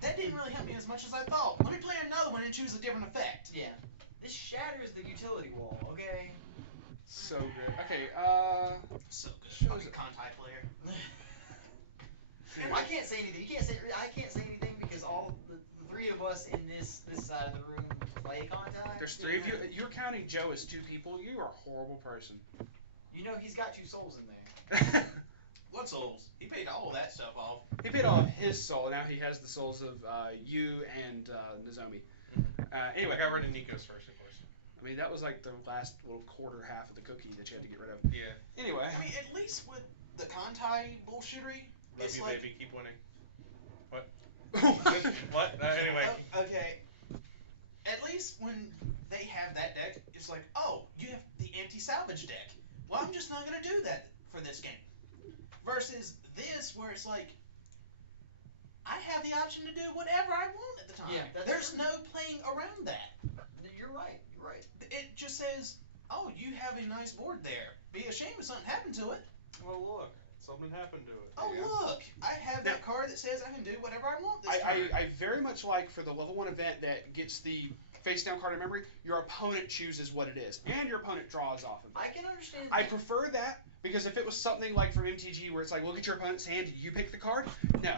That didn't really help me as much as I thought. Let me play another one and choose a different effect. Yeah. This shatters the utility wall, okay? So good. Okay. So good. Shows Fucking it. contact player. I can't say anything. I can't say anything because all the three of us in this side of the room play contact. There's three of you. You're counting Joe as two people. You are a horrible person. You know he's got 2 souls in there. What souls? He paid all of that stuff off. He paid all of his soul. Now he has the souls of you and Nozomi. Anyway, I got rid of Nico's first, of course. I mean that was like the last little quarter half of the cookie that you had to get rid of. Yeah. Anyway. I mean, at least with the Kantai bullshittery, Love it's you, like, baby. Keep winning. What? What? Anyway. Okay. At least when they have that deck, it's like, oh, you have the anti-salvage deck. Well, I'm just not gonna do that for this game. Versus this, where it's like, I have the option to do whatever I want at the time. Yeah, that's There's true. no playing around that. You're right. You're right. It just says, oh, you have a nice board there. Be a shame if something happened to it. Well, look. Something happened to it. Oh, Yeah. look, I have that card that says I can do whatever I want this I turn. very much like for the level 1 event that gets the face down card in memory, your opponent chooses what it is, and your opponent draws off of it. I can understand. I that. prefer that because if it was something like from MTG where it's like, look at your opponent's hand, you pick the card. No.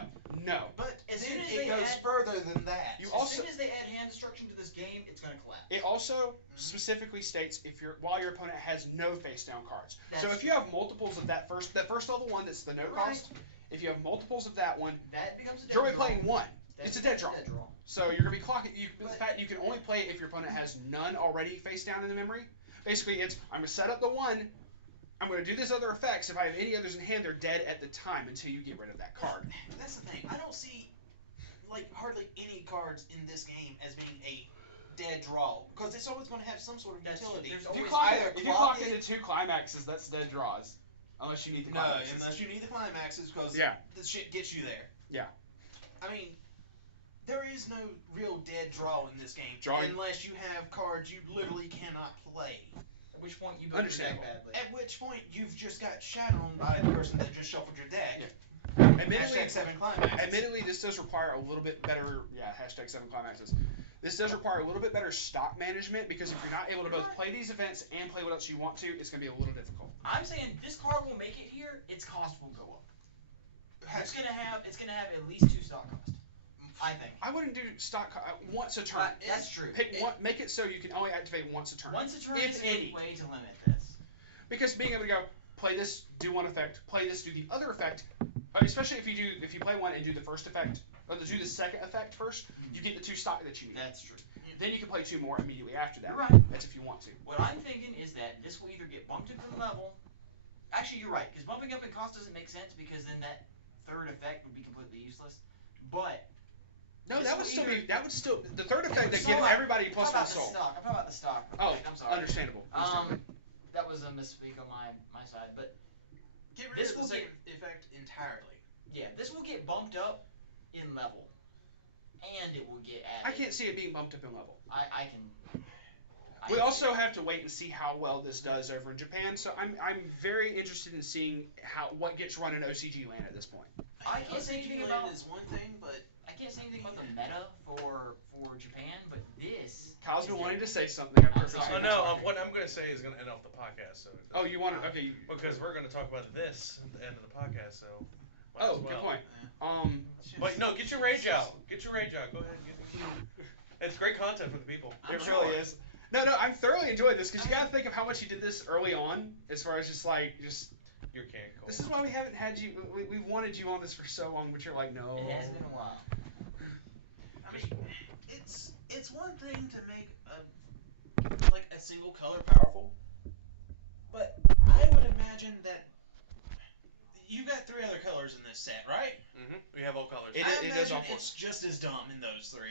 But As then soon as it they goes add- further than that. You As also- soon as they add hand destruction to this game, it's gonna collapse. It also specifically states while your opponent has no face down cards. So That's if you have multiples of that first level 1 that's the no cost, if you have multiples of that one, That becomes a dead you're only draw. playing one. That It's a becomes dead draw. So you're gonna be clocking. The But- fact you can only play it if your opponent has none already face down in the memory. Basically, it's I'm gonna set up the one. I'm gonna do these other effects. If I have any others in hand, they're dead at the time until you get rid of that card. That's the thing. I don't see like hardly any cards in this game as being a dead draw because it's always going to have some sort of That's- utility. there's If you always clock, either if you clock clock it- into 2 climaxes, that's dead draws. Unless you need the No, climaxes. unless you need the climaxes because Yeah. the shit gets you there. Yeah. I mean, there is no real dead draw in this game Drawing- unless you have cards you literally cannot play. At which point you build your deck Understandable. badly. At which point you've just got shat on by the person that just shuffled your deck. Yeah. Admittedly, Hashtag 7 climaxes. Admittedly, this does require a little bit better, hashtag 7 climaxes. This does require a little bit better stock management because if you're not able to both play these events and play what else you want to, it's going to be a little difficult. I'm saying this card will make it here. Its cost will go up. It's gonna have at least 2 stock cost. I think. I wouldn't do stock once a turn. That's true. Make it so you can only activate once a turn. Once a turn If is a any. good way to limit this. Because being able to go play this, do one effect, play this, do the other effect, especially if you play one and do the first effect or do the second effect first, you get the 2 stock that you need. That's true. Then you can play 2 more immediately after that. You're right. That's if you want to. What I'm thinking is that this will either get bumped up in level. Actually, you're right, because bumping up in cost doesn't make sense because then that third effect would be completely useless. But No, This that will would still the third effect that So gives what? everybody plus I'm 1 talking soul. about the stock. I'm talking about the stock. Oh, I'm sorry. understandable. That was a misspeak on my side, but Get rid This of the will second effect entirely. yeah, this will get bumped up in level, and it will get added. I can't see it being bumped up in level. I can. I We can also see it. have to wait and see how well this does over in Japan. So I'm very interested in seeing what gets run in OCG land at this point. I can't say anything about. is one thing, but I can't say anything about the meta for Japan, but this. Kyle's is been a- wanting to say something. I'm perfectly sorry. Oh fine no! talking. What I'm gonna say is gonna end off the podcast. So. Oh, you want to? Okay. Because we're gonna talk about this at the end of the podcast. So. might Oh, as well. good point. But no, get your rage out. Get your rage out. Go ahead. It's great content for the people. It really is. No, I'm thoroughly enjoying this because you got to think of how much you did this early on, as far as just Your can cold. This is why we haven't had you. We've wanted you on this for so long, but you're like, no. It has been a while. I mean, it's one thing to make a single color powerful, but I would imagine that you got 3 other colors in this set, right? Mm-hmm. We have all colors. It I does imagine all four. it's just as dumb in those 3.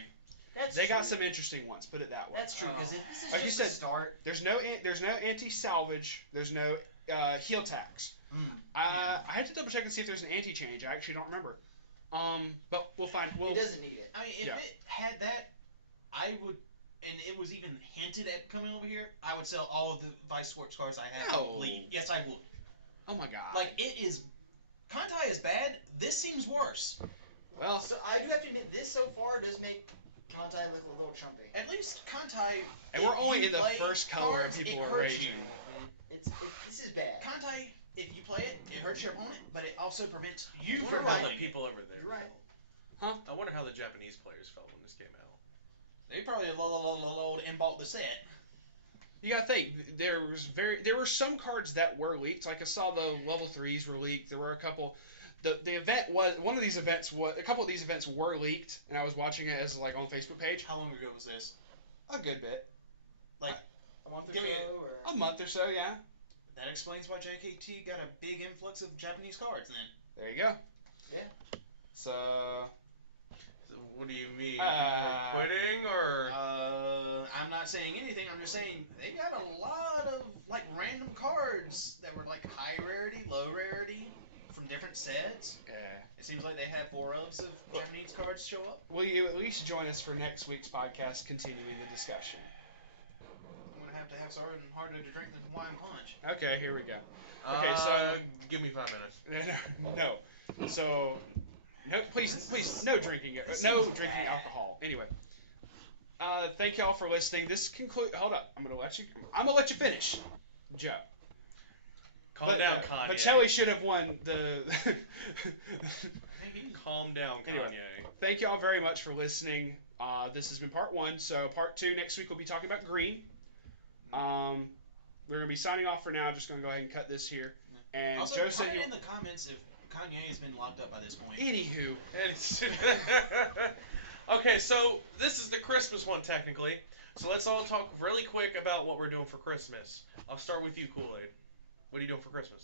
They got some interesting ones. Put it that way. That's true, because this is Like you just the said, start. There's no anti-salvage. There's no heel tax. Mm. I had to double check and see if there's an anti-change. I actually don't remember. But we'll find. It doesn't need it. I mean, if it had that, I would, and it was even hinted at coming over here, I would sell all of the Weiss Schwarz cards I have No. and leave. Yes, I would. Oh my god. Like, it is, Kantai is bad, this seems worse. Well, So I do have to admit, this so far does make Kantai look a little chumpy. At least Kantai, and if we're only you in the play first color and cards, people it are hurts raging. you. This is bad. Kantai, if you play it, it hurts your opponent, but it also prevents you I from wonder how the playing. people over there You're right. felt. Huh? I wonder how the Japanese players felt when this came out. They probably lolled and bought the set. You gotta think. There were some cards that were leaked. Like I saw the level 3s were leaked. There were a couple. The event was one of these events was a couple of these events were leaked, and I was watching it as like on Facebook page. How long ago was this? A good bit. A month or Give me so, or A month or so, yeah. That explains why JKT got a big influx of Japanese cards then. There you go. Yeah. So. So what do you mean? People are quitting or? I'm not saying anything. I'm just saying they got a lot of like random cards that were like high rarity, low rarity from different sets. Yeah. It seems like they had 4-ofs of Japanese cards show up. Will you at least join us for next week's podcast, continuing the discussion? I'm gonna have something harder to drink than Hawaiian Punch. Okay, here we go. Okay, so give me 5 minutes. no. So, no, please, no drinking, no drinking alcohol. Anyway, thank y'all for listening. This conclude. Hold up, I'm gonna let you finish, Joe. Calm down, Kanye. But Shelly should have won the. Calm down, Kanye. Anyway. Thank y'all very much for listening. This has been part 1. So part 2 next week we'll be talking about green. We're gonna be signing off for now. Just gonna go ahead and cut this here. And Also, Joe said comment in the comments if Kanye has been locked up by this point. Anywho. Okay, so this is the Christmas one technically. So let's all talk really quick about what we're doing for Christmas. I'll start with you, Kool-Aid. What are you doing for Christmas?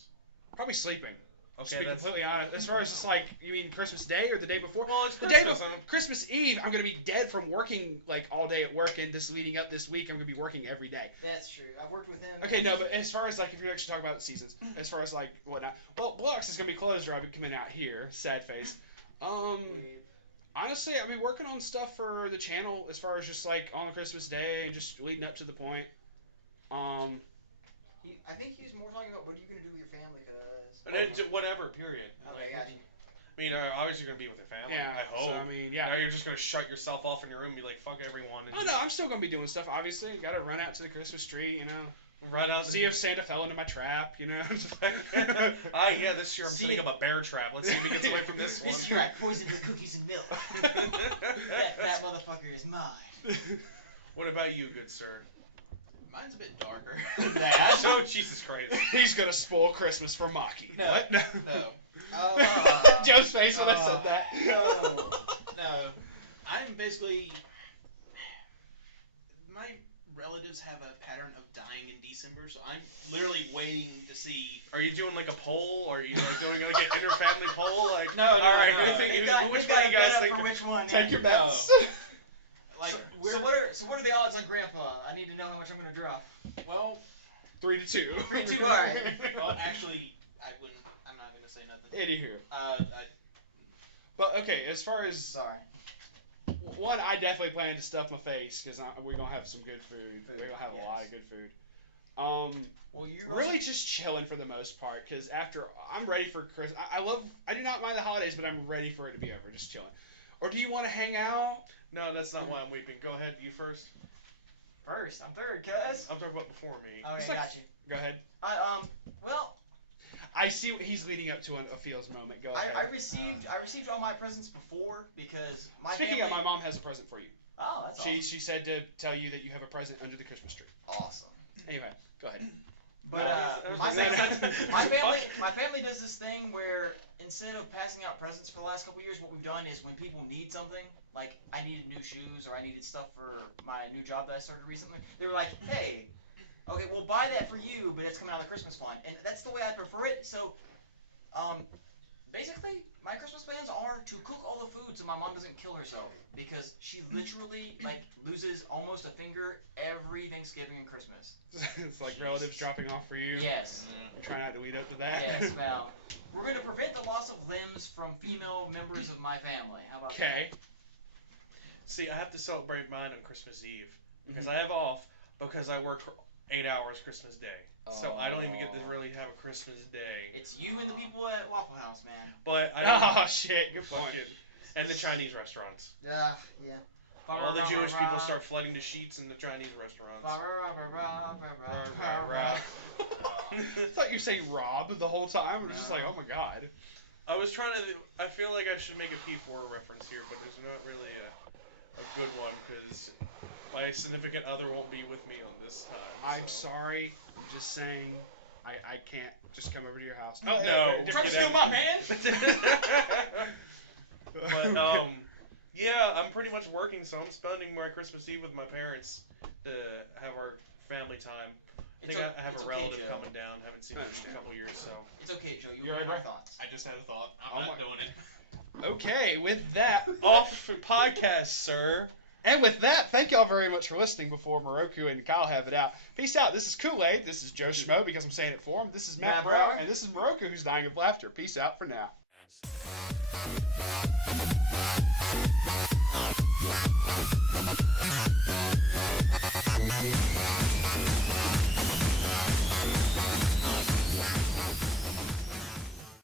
Probably sleeping. Okay, To be that's completely honest, as far as just like, you mean Christmas Day or the day before? well, it's The Christmas. day before Christmas Eve, I'm gonna be dead from working like all day at work, and this leading up this week, I'm gonna be working every day. that's true. I've worked with him. Okay, no, but as far as like if you're actually talking about the seasons, as far as like whatnot, well, Blocks is gonna be closed, or I'll be coming out here, sad face. Honestly, I'll be working on stuff for the channel as far as just like on Christmas Day and just leading up to the point. I think he was more talking about what are you gonna do with your family, cause. And then whatever, period. Okay, Like, gotcha. I mean, obviously you're gonna be with your family. Yeah, I hope. so I mean, yeah. Now you're just gonna shut yourself off in your room and be like, fuck everyone. And Oh no, I'm still gonna be doing stuff. Obviously, gotta run out to the Christmas tree, you know. run out. See if Santa fell into my trap, you know. Yeah, this year I'm setting up a bear trap. Let's see if he gets away from this one. This year I poisoned the cookies and milk. that motherfucker is mine. What about you, good sir? Mine's a bit darker. That? Oh, Jesus Christ. He's gonna spoil Christmas for Maki. No. What? No. No. Joe's face when I said that. No. I'm basically. My relatives have a pattern of dying in December, so I'm literally waiting to see. Are you doing like a poll, or are you like doing like an inter-family poll? Like, No, all right, no. which one do you guys think? For which one? Take your bets. Like, So what are the odds on Grandpa? I need to know how much I'm gonna drop. well, 3-2. 3-2, alright. well, actually, I wouldn't. I'm not gonna say nothing. Anywho. I But okay, as far as Sorry. one, I definitely plan to stuff my face because we're gonna have some good food. We're gonna have a lot yes. of good food. Well, you Really just chilling for the most part because after I'm ready for Christmas. I do not mind the holidays, but I'm ready for it to be over. Just chilling. Or do you want to hang out? No, that's not why I'm weeping. Go ahead, you first. first. I'm third, cuz. I'm talking about before me. Okay, It's like- got you. Go ahead. Well, I see what he's leading up to a feels moment. Go ahead. I received all my presents before because my Speaking family. of, my mom has a present for you. Oh, that's She said to tell you that you have a present under the Christmas tree. awesome. Anyway, go ahead. But No, my that family, doesn't- my family does this thing where instead of passing out presents for the last couple years, what we've done is when people need something, like I needed new shoes or I needed stuff for my new job that I started recently, they were like, hey, okay, we'll buy that for you, but it's coming out of the Christmas fund, and that's the way I prefer it. So, basically, my Christmas plans are to cook all the food so my mom doesn't kill herself, because she literally loses almost a finger every Thanksgiving and Christmas. It's like relatives dropping off for you. Yes. Try not to lead up to that. Yes, well, we're going to prevent the loss of limbs from female members of my family. How about Okay. that? See, I have to celebrate mine on Christmas Eve because Mhm. I have off because I work 8 hours Christmas Day. So I don't even get to really have a Christmas day. It's you and the people at Waffle House, man. But I don't Oh shit, good point. fucking, and the Chinese restaurants. Yeah. All the Jewish people start flooding the sheets in the Chinese restaurants. I thought you were saying Rob the whole time. I was just like, oh my god. I was trying to. I feel like I should make a P4 reference here, but there's not really a good one because my significant other won't be with me on this time. I'm so. sorry. I'm just saying. I can't just come over to your house. No. Trying to steal my man? But yeah, I'm pretty much working, so I'm spending my Christmas Eve with my parents to have our family time. I think I have It's a okay, relative Joe. coming down. Haven't seen him in a couple years, so. It's okay, Joe. You You'll alright, remember bro? our thoughts. I just had a thought. Oh I'm not my- doing it. Okay, with that, Off podcast, sir. and with that, thank y'all very much for listening before Moroku and Kyle have it out. Peace out. This is Kool-Aid. This is Joe Schmo because I'm saying it for him. This is Matt Matt Brower. Brower. And this is Moroku who's dying of laughter. Peace out for now.